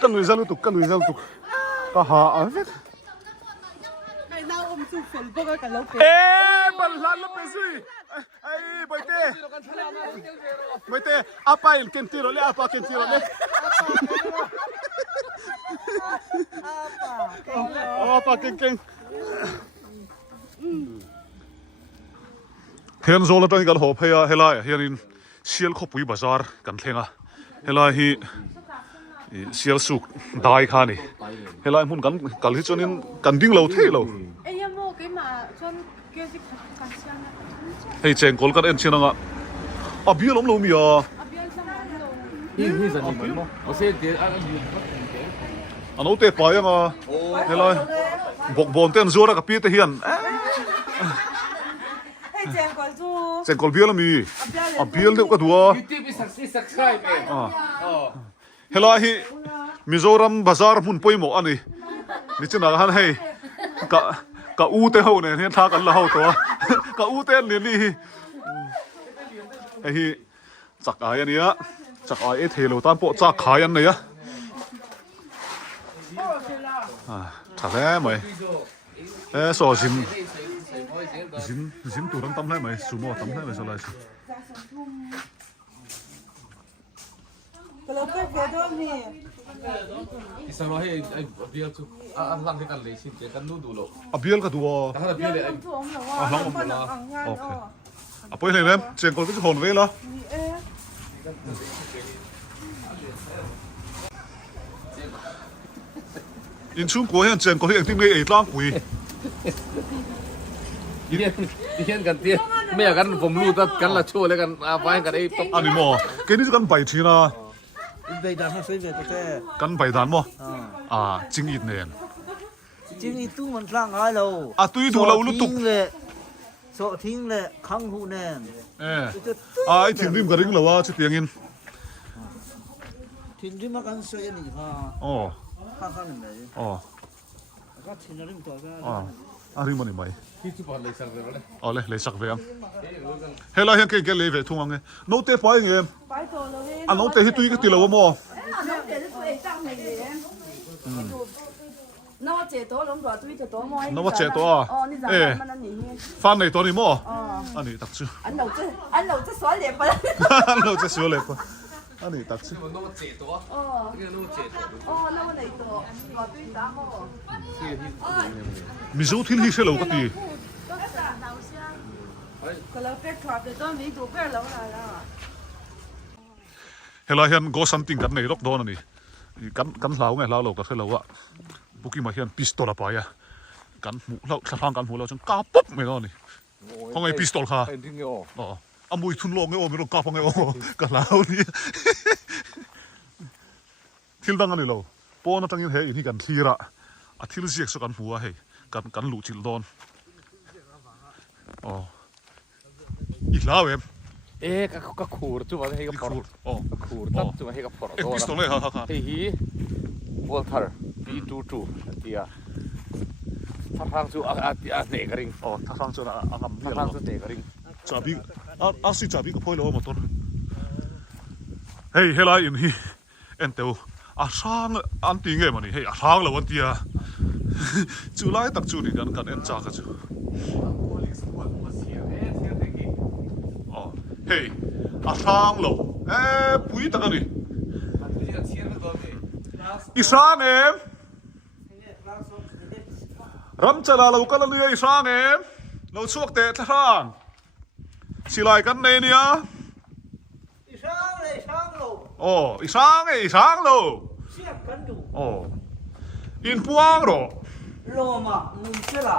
kan lui zal tu ka ha avet Ngày nào ông chụp phim bốc cái lâu phim. eh balhan la pesui ai boite apa il kentiro le apa kentiro le apa keng Hian zola tang gal hop heya helai hianin sial khopui bazar kan thlenga helai hi sial suk dai khani helai mun kan kal hi chonin kan ding lo the lo Ê em mua cái mà cho kia gì cắn xiang á. hei cheng kol kan en chinanga a bial om lo mi a À biết sao mà đâu. Hi san ni mo. O se de a ni. ano te pa yang a helai bok bon ten zora ka pi te hian Ê chèn quả du. cheng kol bial mi a bial de ka duwa YouTube is subscribe eh. helai hi Mizoram bazar mun poimo ani ni china han hei ka u te ho ne hian tha kan la ho to ka u te ni ni hi chak ai ania chak ai e thelo tan po chak khai an nei a thale mai so zin tu ram tam lai mai sumo tam lai mai so lai Cái lâu phim về đó nè. Isa lo hey ai bial chu. A lang ke kan le sin je kan nu du lo. abial ka duwa Ta ha bial le ai. lang om la okay apoi le lem cheng kol ki hon ve la in chung ko hian cheng kol hi ting nei ei tlang pui Hian kan tie. Me kan pom lu ta kan la chu le kan a pai kan ei top. ani mo ke ni kan bai thina bây giờ nó phải về cái kan bai dan mo ching it nen chứ đi tu mình sang ai lâu a tui du lo lu tuk sợ thính lệ khăng hụ nền ai thing rim ka ring lo wa chu piang in thính đi mà ăn sợi này oh khăng khăng này cái thính nó rimตัวก็ rim mani mai Hi chu pa le sang re le. le sak ve am hela hian ke le ve thung ang no te pai nge Phải rồi lâu đi. no te hi tui ka ti lo mo Nó chế tổ lắm rồi, tôi chế tổ môi. Nó chế tổ à? Ni Ê. rằng mà nó nhỉ. fan nei to ni mo ani tak chu Anh đầu chứ xóa liệp rồi. lo che sio le pa ani tak chu No che to. Ke no che to. Nó này tổ. Và tôi đã mô. mi zo thil hi se lo ka ti Cái lâu phép thoát để tôi mình đủ phép lâu là. hela hian go something kan nei rok don ani kan hlau nge hlau lo ka khelo wa buki ma hian pistol apa ya kan mu lo thlang kan mu lo chung ka pop me no ni hong ai pistol kha Ai ding yo. amui thun lo nge o me ro ka pang nge o ka hlau ni thil dang ani lo po na tangin he in hi kan thira a thil ziak so kan huwa hei kan lu chil don i hlau em Eh ka khur chu ba he ka por. Khur tat chu he ka por. e pistol le ha Hei hi Walther B22 tia. Thang chu a ne ka ring. thang chu na angam ni Thang chu ne ka ring. chabi si chabi ko phoi lo motor hey helai in hi enteu a sang an ti nge mani hey a sang lo an tia chu lai tak chu ni kan en cha ka chu hey a sang lo pui tak ani i sang em ram chala lo kala ni i sang em lo chuak te thang silai kan nei nia isang lo siap kan tu in puang ro lo mà mình chưa là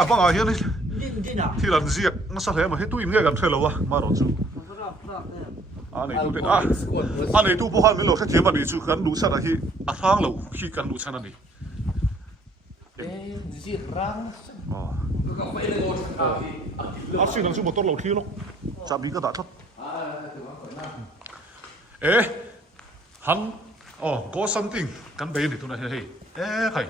abang a hian din din à thi lan ziak na sa hle ma he tu im nge kan thelo wa ma ro chu nei tu te nei tu po han me lo kha thiam ani chu kan lu sa hi a thang lo khi kan lu chan ani Ji rang. Ka mai le lo cha ki. ar sin ang chu motor lo thi lo cha bi ka da thot han go something kan be ni tu na he khai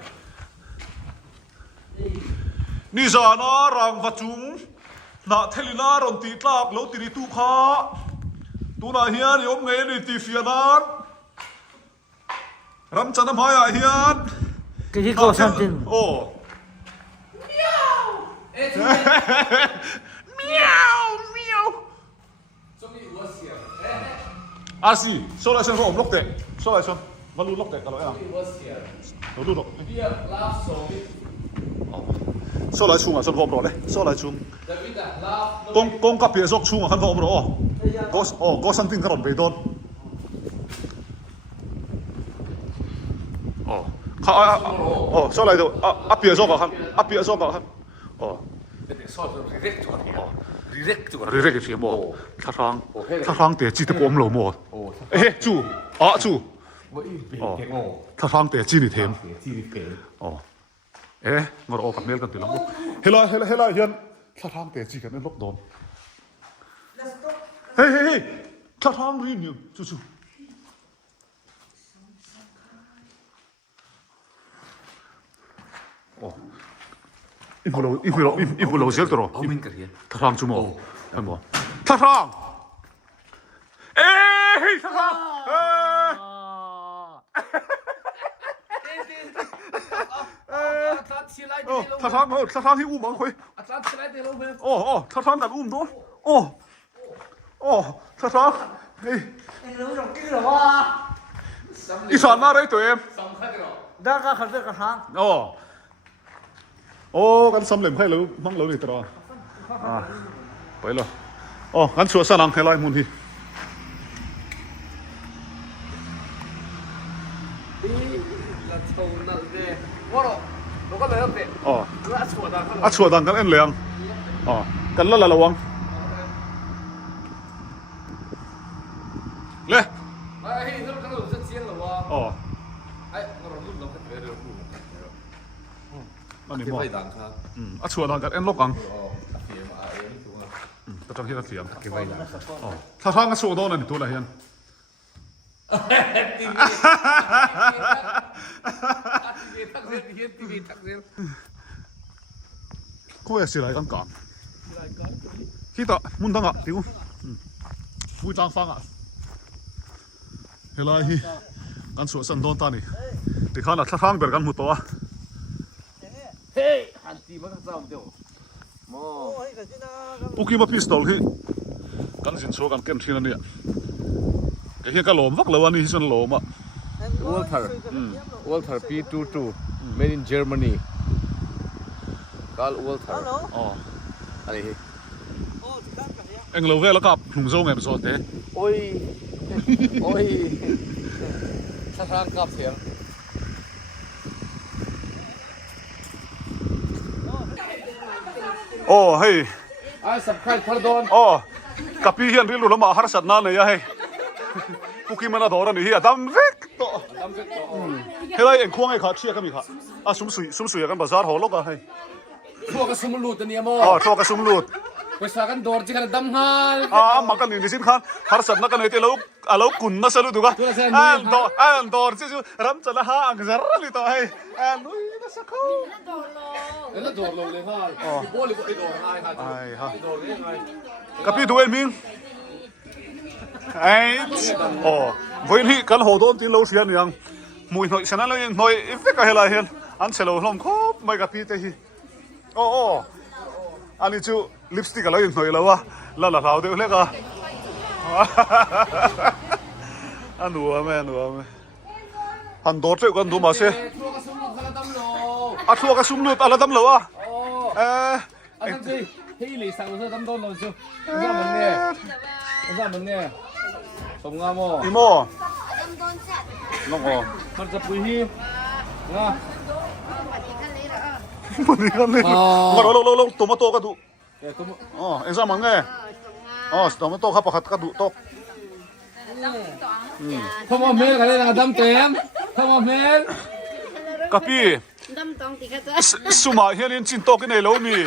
ni za na rang va chung na thelina ron ti tlak lo ti tu kha tu na hian yom nge ni ti fianan รำจันทร์มาเฮียน cái gì có sang tin โอ้เมียวเมียวอาสิโซลาชันเขาอมล็อกเตะโซลาชันมาลุ้นล็อกเตะกันเลยอ่ะเราดูดอกโซลาชุงอ่ะฉันพร้อมรอเลยโซลาชุงกงกับเปียซอกชุงอ่ะฉันพร้อมรอก็สังติงกระโดดไปโดนข้าโซลาดูเปียซอกอ่ะครับเปียซอกอ่ะครับรีเร็กเสียหมดท่าทางเตะจีตะปมโหลหมดจู่ท่าทางเตะจีนี่เทมงอกับเมลกันติดแล้วเฮล่าเฮียนท่าทางเตะจีกันนั่นลบโดนเฮ้ยท่าทางรีนิวจู่อินโฟโลเซลตัวท่าทางจู่หมดเห็นบ่ท่าทางท่าทางท่าทางที่อุ้มมั้งคุยท่าทางกันอุ้มด้วยท่าทางเฮ้ยอีสานมาได้ตัวเอง đã có khẩn thiết cả tháng กันสำเร็จให้เรามั่งเราเลยตลอดไปเลยกันชัวร์สนังให้ไล่มุนทีชัวร์ดังกันเอ็นเลียงกันละระวังเลยอันนี้มั้งชัวร์ดังกันเอ็นลบกังก็ต้องที่เราเสียงถ้าทางกันชัวร์โดนนั่นตัวอะไรเฮียนกู也是来咁講，呢度滿當啊，屌，會爭翻啊，係啦，咁做新當單你，你看啦，他方邊咁好多啊，嘿，喊地冇得走唔掉，冇，我見乜 pistol 去，咁先做咁檢查呢，佢現個羅乜羅啊？你先羅嘛 Walther B22 made in Germany Carl Walther อันนี้ เอ็งเราเวลกับหนุ่มโซ่ไงมันสอนเต้ โอ้ยท่าทางกับเสียงเฮ้ย ไอ้สับไข่พลดอนกับพี่เฮียนที่รู้แล้วมาหาสัตว์นั่นเลยให้พวกกี้มันน่าดอร์นี่เฮียดำเวกต่อเฮ้ยเอ็งควงไอ้ขาเชี่ยกันมีขาสุ่มสุยกันภาษาหัวโลกอะให้ทั่วกระสุนลูดตัวนี้มั้งทั่วกระสุนลูดภาษากันดอร์จิกันดำฮาลมากันนี่สิคันหาสัตว์นักกันไอ้เตเรากุนน่าสนุกดูกันดอร์จิจูรำจันละฮะอังซาร์ลิต่อให้ลุยน่าสักเขาแล้วดอร์ลงเลยฮะโอ้ยไอ้ดอร์ไงฮะดอร์ยังไงกับพี่ดูเอ็นมิงวันนี้กันหัวโดนตีนเราเสียนี่ยังมวยหน่อยฉะนั้นเราหน่อยอีกก็เฮลาเฮนอันเชลล์ลมครบไม่กับพี่เตะอันนี้จูลิปสติกเราหน่อยแล้ววะแล้วเราเดี๋ยวเล็กอ่ะอันนัวไหมอันโดดเจ้ากันดูมาเสียทั่วกระสุนลูดอะไรตั้มเหรอวะอันนั้นสิที่หลีสั่งมาเสื้อตั้มโดนเราจูนี่มันเนี่ยสมงามอีโมน้องมันจะปุยฮีนะวันนี้กันเลยมาลงตัวมาโตกันดูเอ็งซ่ามังไงตัวมาโตครับประคัดกันดูโตทำมาเมลกันเลยนะดำเต็มทำมาเมลกับพี่สุมาเฮียนจินโตกันในโลนี่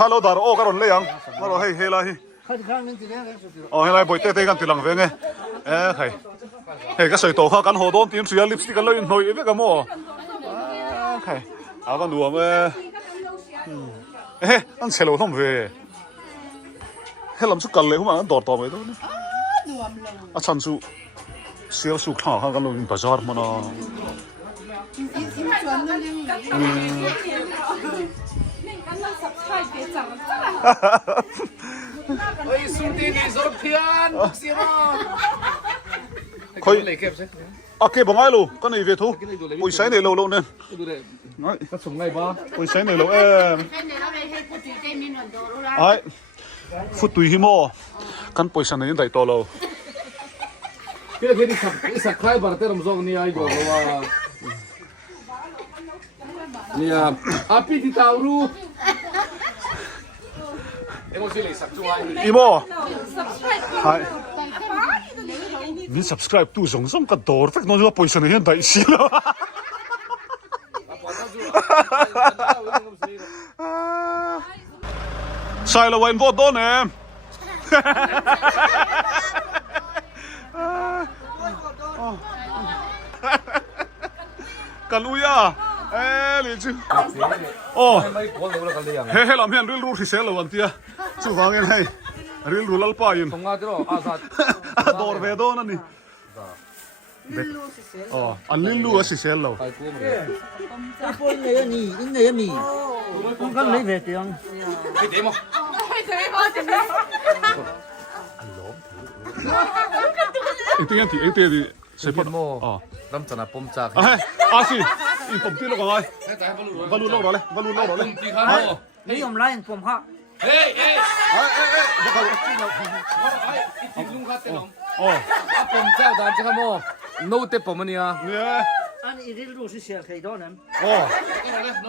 ฮัลโหลดาร์กันเลยยังมาเราให้ละให้ละบ่อยเตะกันตีหลังเวงไงใครให้ก็ใส่ตัวข้ากันหัวโดนทีมเสียลิปสติกกันเลยหน่อยอีกกันมั้งใครเอากันดูมั้ยอันเชลล์ทำเวให้ลำสุกกันเลยพวกมันดอดต่อไปตัวนี้ nuam lo. อาชันสุเสียสุข้าวข้ากันลงบาซาร์มันอ่ะ In chuan lo ling lo. เฮ้ยสุดที่นี่สดเพียนเสียมาเลยเก็บสิ โอเคบังไงลูกก็ในเวทุปุยใช้ในโลโลเนี่ย ดูเลย ไอ้ ก็ส่งไงบ้า ปุยใช้ในโลไอ้ฟุตตุยฮิโมกันปุยสันนิษฐานตัวเรา พี่เราแค่นี้สักใครบาร์เตอร์มซองนี่ไอ้ก่อนว่าเนี่ยอาพี่ที่ตาวรู้เอ็มสิเลยสักช่วย อีโมไอ้มี subscribe ตู้ส่งส่งกระโดดฟักน้องจะปุยสันนิษฐานได้สิแล้วใช่ละวันโบโดนเอ็มกันลุยอ่ะเอ้ลิจูโอ้ ไม่ควรรู้แล้วกันเลยยัง เฮ้เราไม่เห็นรีลรู้ที่เซลล์วันที่อ่ะสู้ฟังยังไงรีลรู้ลัลปายิน ส่งงานจะรออาซาด โดร์เวโดนั่นนี่อ๋ออันลิลรู้สิเซลล์เรา ไปกู้มา 一般你嘅米，應你嘅米，我講你về tiếng， ไปเดี๋ยวมั้ง อีกทีอีกทีดิเซป พี่ ต์ โม อ๋อ น้ำจันทร์ผมจาก เฮ้ยอาสิอีผมตีลูกอะไร ใจบอลลูน บอลลูนโลกเลยบอลลูนโลกเลย ตีข้าว 你用嚟ผม嚇， เฮ้ยเฮ้ย เฮ้ยเฮ้ยบอกเขา อีทีลุงข้าเต้น อ๋อ อาผมเจ้าดานจะขโมยโน้ตเตปผมเนี่ย เนี่ย อันนี้รู้สิเสียใครโดนนั้น อ๋อ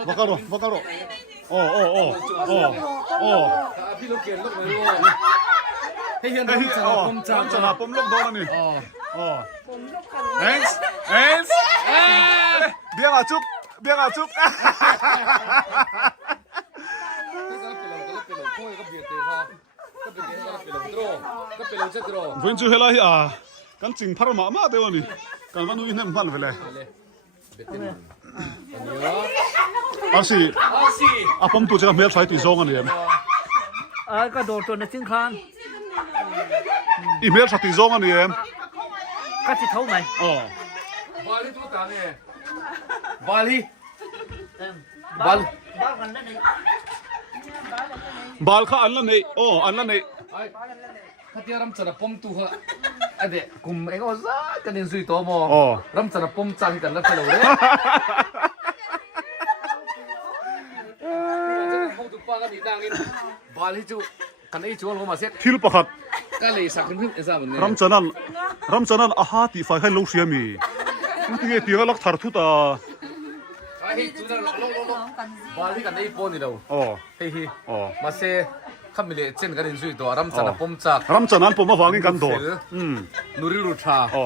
บอกเขาบอกเขาอ๋ออ๋ออ๋ออ๋ออ๋อ พี่ลูกเกณฑ์ลูกไม่รู้ให้เฮียน เฮ้ย น้ำจันท อ๋อ ร์ผมจาก จะหาผมลูกโดนนี่ อ๋อ อ๋อเอ็นส์เอ็นส์เบี้ยอาจุกเบี้ยอาจุก วันจูเฮลัยอ่ะกันจิงพาร์มามาเดี๋ยวนี้กันวันนู้นเนี่ยมันไปเลยอาสิอ่ะผมตัวจะทำเมลใช้ตีซองอันนี้ ก็โดนตัวในทิ้งคาน อีเมลใช้ตีซองอันนี้ ก็จะเท่าไหม อ๋อบ าลีตัวต่างเนี่ยบาลี บ้านกันได้ไหน บาลข้าอันละนี่โอ้อันละนี่ ถ้าที่รำจันทร์ผมตัวอันเด็กกลุ่มเองก็ซ่ากันยินสุยตัวมอรำจันทร์ผมจันกันแล้วเฉลยเลยเขาตุปากันอีกดังนี้บาลีจูกันไอ้จูนเขามาเซ็ต ทิลปะครับ ก็เลยสักขึ้นไอ้ซ่ามันเนี่ย รำจันนันอาหาติไฟให้ลูกเสียมีมันที่ตีก็ลักทาร์ทุตา ไอ้จูนั่นลงบาลีกันไอ้ปนนี่เรา อ๋อ เฮ้ย อ๋อ มาเซ่ข้ามีเลยเช่นกันยินสุยตัวรำจันทร์ผมจัก รำจันนันผมมาฟังกันโดดนูริรุชา อ๋อ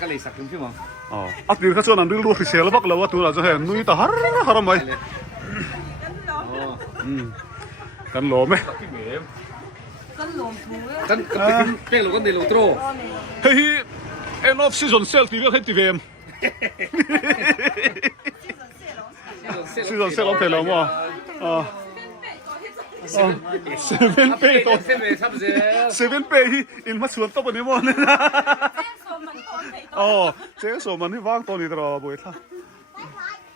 ก็เลยสักขึ้นพี่มั้ง อ๋ออัดดีข้าชวนนั่นรู้ที่เสียแล้วบักแล้วว่าตัวเราจะเห็นนุ้ยตาฮาร์ไหมกันหล่อไหม กันกับเป็นลูกกันเดลูโตร เฮ้ยเอ็นออฟซีซั่นเซลตีก็ให้ตีเวมซีซั่นเซลเอาไปแล้วมั้งอ๋อเซเว่นเปย์ตัว เซเว่นทับเซ่ เซเว่นเปย์อินมาสวนตัวนี้มั้งอ๋อเจ๊สมันที่วางตัวนี้ตลอดบ่อยท่า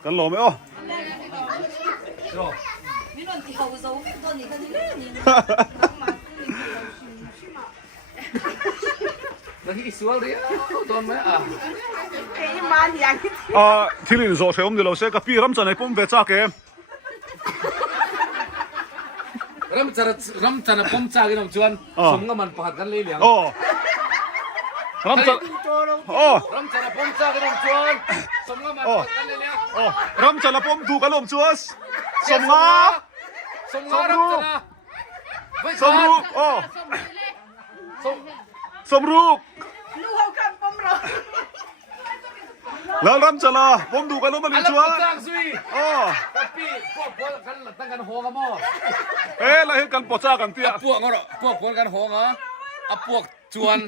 กันหล่อไหมอ๋อ แล้วที่สวนเรียโดนไหมอ่ะ อ่าที่ลินโซ่เชื่อมเดี๋ยวเราเช็คกับพี่รำจันให้ผมเวชจากเกม รำจันผมจากกันจวนสมกับมันปาดกันเลยเหลียง อ๋อรำจันอ๋อ รำจันผมจากกันจวนสมกับมันปาดกันเลยเหลียง อ๋อรำจันผมดูกันลมชัวสสมงา สมรำจันไม่ สมรูปอ๋อ สมรูปแล้วรำจันละผมดูกันลมมันชัว จากซุย อ๋อ กับพี่พวกกันตั้งกันหัวกันมั้ง เอ๊ะเราเห็นกันปอจ้ากันเตี้ย พวกเหรอพวกคนกันหัวเหรออ่ะพวกจวน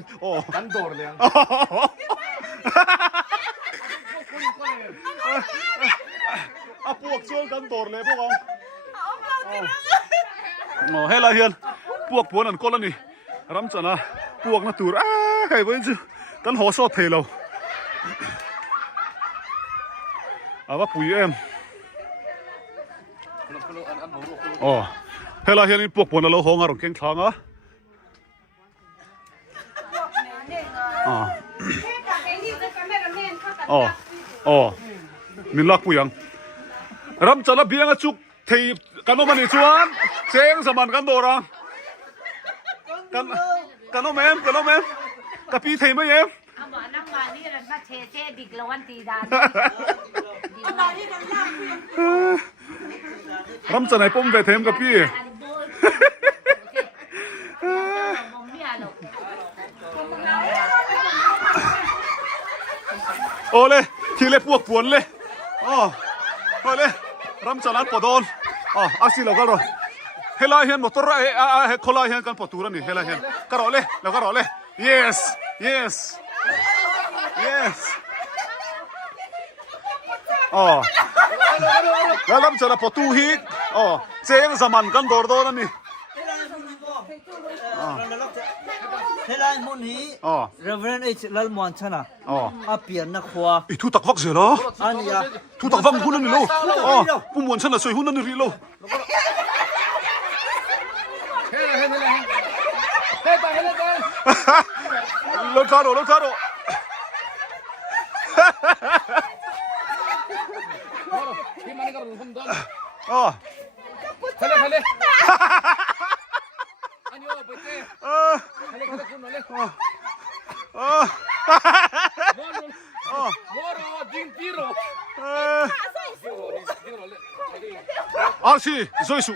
กันโดดเลย อ่ะพวกชวนกันโดดเลยพวกเราอ๋อให้ละเฮียนพวกผัวนั่นก็แล้วนี่รำจันนะ ปวกนะตูร์ใครเป็นจูกันหัวซอดเทเราว่าปุ๋ยเอ็มอ๋อเฮล่าเฮียนี่ปวกปนเราห้องอารมณ์เก่งทางอ่ะอ๋ออ๋อมินลักปุยังรำจันทร์เบียงจุกทีกันโนมันอีชวนเสียงสมันกันโดรังกันโนแมมกับพี่ทีไม่เอ็มน้ำมันนี่เราถ้าเช่ดิกละวันตีดาน รำจันทร์ไหนป้มไปเทมกับพี่โอ้เลยทีเล็บพวกปวนเลยอ๋อโอ้เลยรำจันทร์นั้นปวดโดนอ๋ออาศิเราก็รอเฮลาเฮียนหมดตัวไรคนละเฮียนกันปวดตัวนี่เฮลาเฮียนก็รอเลยแล้วก็รอเลย yes yes yes อ๋อแล้วรำจันทร์ปวดตัวฮิกอ๋อเสียงสมันกันโดนนั่นนี่thế là môn hí Reverend H lal mon chana apian na khwa i thu tak vak zela ania thu tak vak hun ni lo pu mon chana soi hun ni ri lo lo caro Kale. Anyo, pwede. Kale kun nole. Moro, din tiro. Ah, sì, Zoisu.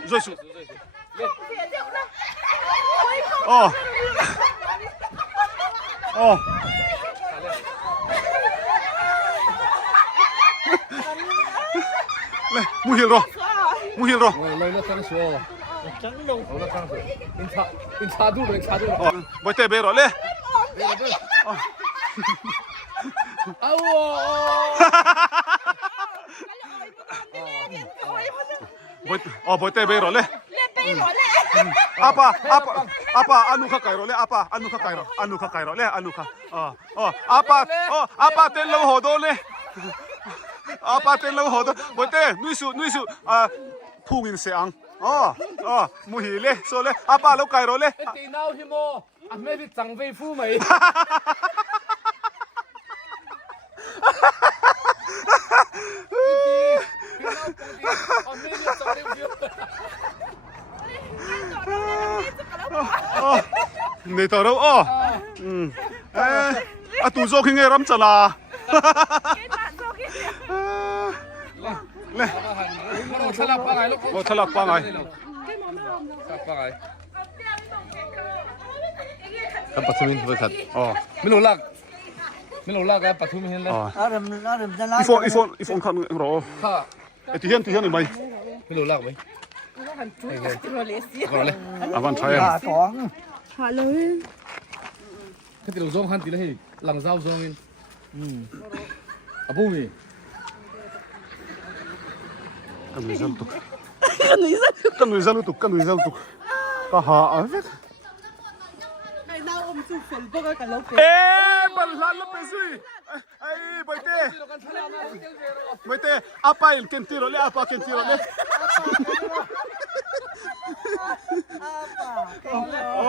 Muhil ro. Lời nó tăng số. trắng đâu Nó tăng số. In cha du rồi. Bồi tê bê rồi lê. Bồi tê bê rồi lê. Apa anu kha kai ro le anu kha kai ro le apa ten lo ho do le apa ten lo ho do boi te nui su phung in se ang mu hi le so le apa lo kai ro le Ti nao hi mo. A me bi chang vei fu mai. Này tao đâu tụ dô khi nghe rắm chả là Thật lạc ba ngày Kan patumin với thật. Mình lột lạc cái patumin hen lên. Adam ra lá iPhone khăn rõ Thì hiên này mày Mình lột lạc với. Van trai em con Cái tiểu zong han tí là lằng dao zong in. Bố mi. Kan người dân tục Cả hạ vết Ngày nào ông chụp phấn bốc cả lâu Bal lan la pesi Boy te apa il kentiro le apa kentiro le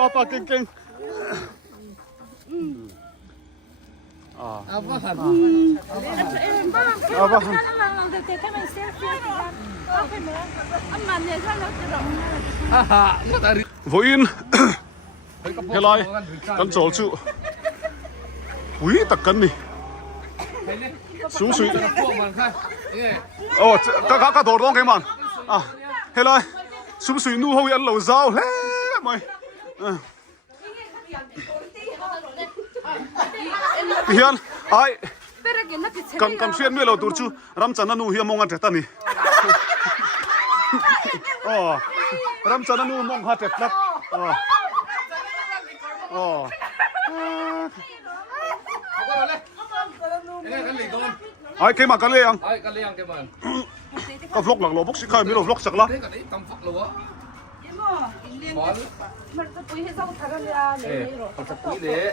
apa keng Apa han. Vô in Helai Kan chol chu Ui tak kan ni Xuống suy Các đồ đông cái màn Helai Xuống suy nu hôi ăn lẩu rau Lê mày Hiền ai Cầm xuyên mê lẩu tụt chu Ram chana nu hiya mong ăn treta ni Ram chana nu mong ha treta lắc Ai cái mà cái lê ăn Ai cái liang cái mà. Cái vlog lạc lỗ bốc xí khai mi lỗ vlog sạc lá Cái đấy cầm phật lúa. บอล มันจะปุ้ยให้เจ้าทางยาเล เอ๊ะ ยหรอ เขาจะปุ้ยเลย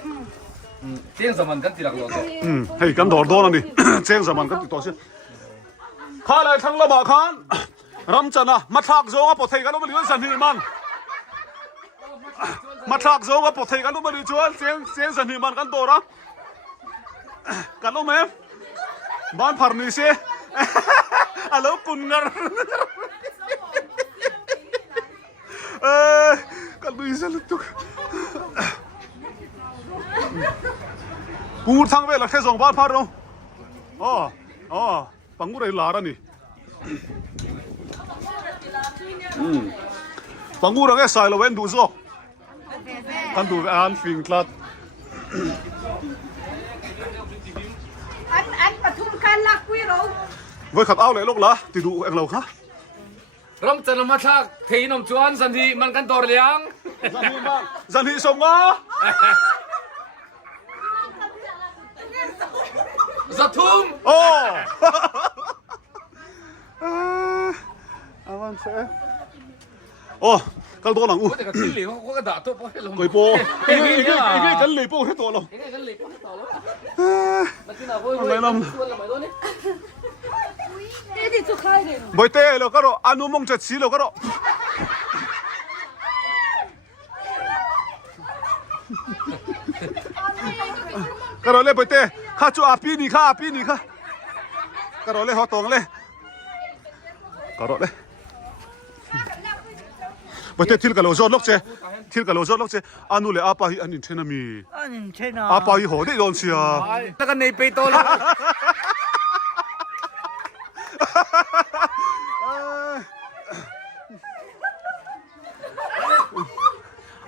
เที่ยงสมันกันทีหลังเรา hey kan dor do na ni cheng zaman kan ti to se kha lai thang la ba khan ram chana ma thak zo ga po thei kan lo ma li san hi man ma thak zo ga po thei kan lo ma li chuan cheng san hi man kan to ra kan lo me ban phar ni se alo kun ngar kan lu isa lutukปูทั้งเวลาแค่สองบ้านพัดเนาะอ๋อปังกูได้ลาแล้วนี่ปังกูเราแค่ใส่เราเว้นดูซอกกันดูอ่านฟิงคลัด อันปทุมการลักวิโร ไว้ขัดเอาเลยลูกละติดูเองเราค่ะ รำจันทร์มาทักเทนมจวนสันทีมันกันต่อเลี้ยง จันทีส่งอ่ะ สะทุ่ม โอ้อาวันเซ่โอ้กันตัวหลังอู้ แต่กับที่เหลียวเขาก็ด่าตัวเพราะให้ลง กอยโปอีกกันเลยโปให้ตัวเรา เอ้ยกันเหลียวต่อแล้ว เอ้ย มันที่ไหนเว้ยชวนเราไปตัวนี้ นี่ดิจุกใครเด่น บอยเต้เราก็รออนุมงจัดสีเราก็รอก็รอเลยบอยเต้ข้าจูอาปีนี่ค่ะก็รอเลยหอตรงเลยก็รอเลยบอยเต้ทิลกับเราจอดล็อกเจอนุเลยอาปาฮีอันนี้เทนามี อันนี้ใช่นะ อาปาฮีหอได้โดนเสีย แล้วกันในไปโตแล้ว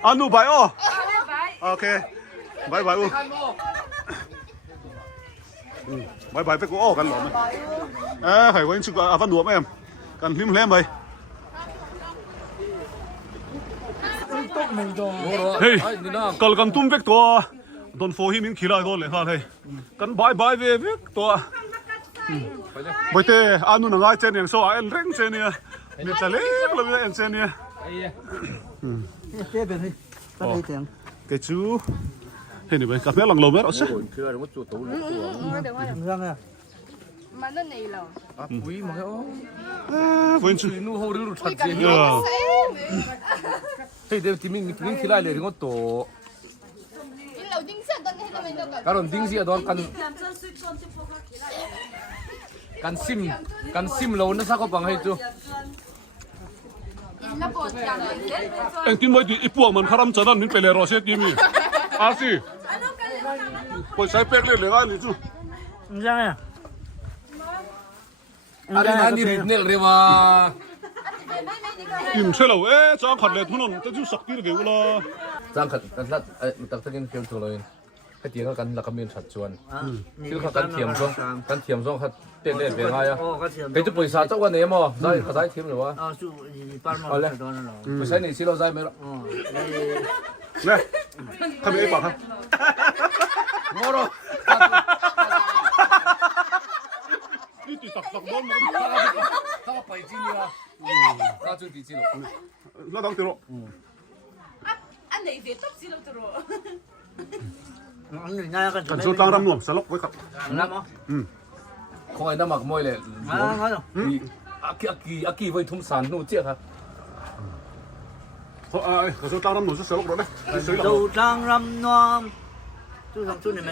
อนุบายอ๋อโอเคบายอู้บายไปกูอ้อกันหรอมั้ยให้ไว้ชุกอาฟันหนวดไหมกันลิ้มแหลมไปเฮ้ยกัลกันตุ้มเวกตัวโดนโฟหิมินขี้ลายโดนเลยฮะเฮ้ยกันบายเวกตัวบายเตะอนุนังไงเจนี่ยโซ่เอ็นเร่งเจนี่ยมีจะเล็กเลยเอ็นเจนี่ย เจ๊เป็นไงตั้งใจเสียง cái chú thế này vậy cà phê lằng lầu biết ở sao เรื่องอะ มันนั่นนี่เรา ปุ้ยมาแล้ว vẫn chú นู่นเขาดูชัดเจน ờ เฮ้ยเดี๋ยวที่มิ่งที่ไรเลยถึงก็โต เราดิ้งเส้นตอนนี้เราไม่เลิกกัน การดิ้งเสียดอนกันซิมเรานั่นสักก็บังให้จู แล้วปวดจังเลย anh tin mấy thì ít buộc mình khám cho nên mình phải lấy rồi sẽ tìm đi à gì bây giờ bẹc lên lấy cái gì chú ใช่ไหม อันนี้ริดเนลเรว่า tìm xe lầu ế cho khát lệ thôn nó chú sặc tí là kiểu là จ้างขัดกันลัดมันตักตะกินเทียมตัวเลยให้เตียงกันแล้วก็มีชัดชวนคือเขากันเทียมช่วงเขาเปลี่ยนเล่นเปลี่ยนอะไรอ่ะ โอ้ก็เทียม เฮ้ยจะปล่อยสารเจ้าวันไหนมั้งได้เขาได้ทีมหรือวะ อ๋อสู้ปั้นมาตอนนั้นเหรอ ไม่ใช่นี่สิเราได้ไหมล่ะ อ๋อ này không biết bảo không โง่หรอ đi tụi sặc đón mà ถ้าไปจริงอ่ะถ้าจุดจริงหรอ nó đang tiêu rồi อันไหนเสียต้องสิเราจะรู้ อันนี้ง่ายกัน cần số tăng năm luồng salok với cặp น้ำอ๋อ คอยน้ำหมักมวยเลย งั้นเหรอ อากีไว้ทุ่มสารนู่นเจี๊ยครับ cần số tăng năm luồng sẽ salok rồi đấy sấy ดู lầu ทางรำนอมสู้ทำสู้ได้ไหม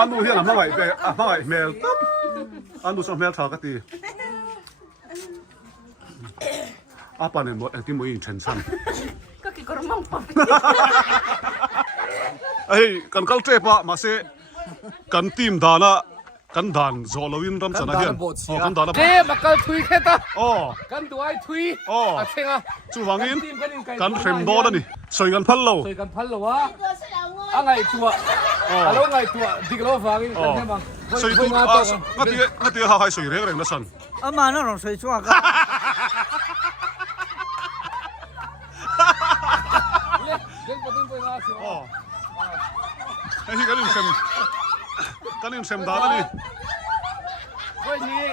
anu hian am ngai be a ngai mel tam anu so mel tha ka ti apa ne mo ti mo in chen chan ก็คือกระมังปั๊บ ai kan kal tre pa ma se kan team dana kan dan zo lowin ram chana hian kan dana เอ๊ะมักกันทุยแค่ตา oh กันตัวไอ้ทุย oh อ่ะเช่งอ่ะ chu wangin kan threm do da ni soi kan phal lo เคยกันพันหรอวะอะไรตัวอะไรไงตัวดิกโลฟังกันแค่บัง soi tu ngati ha hai soi reng reng na san เอามานั่นเราใส่ชั่วกัน เล่นประตูไปมาสิ oh ai hi kan in sem da da ni เฮ้ยนี่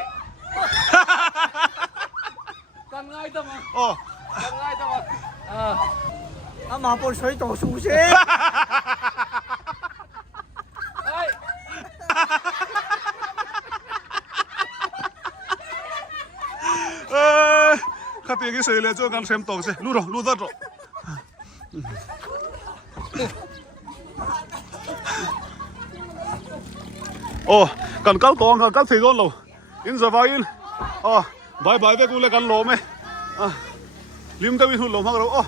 กัน กันง่ายจังมั้ง อ๋อ กันง่ายจังมั้ง阿马波水倒数先。 ข้าตีกี่เสียเลยจ้ากันเซมตกสิรู้หรอรู้ได้หรอโอ้กันกัลตองกันกัลสี่ก้อนโลอินสบายอินอ๋อบายบายไปกูเลยกันโลไหมลิมตะวินหุ่นโลมากเราอ๋อ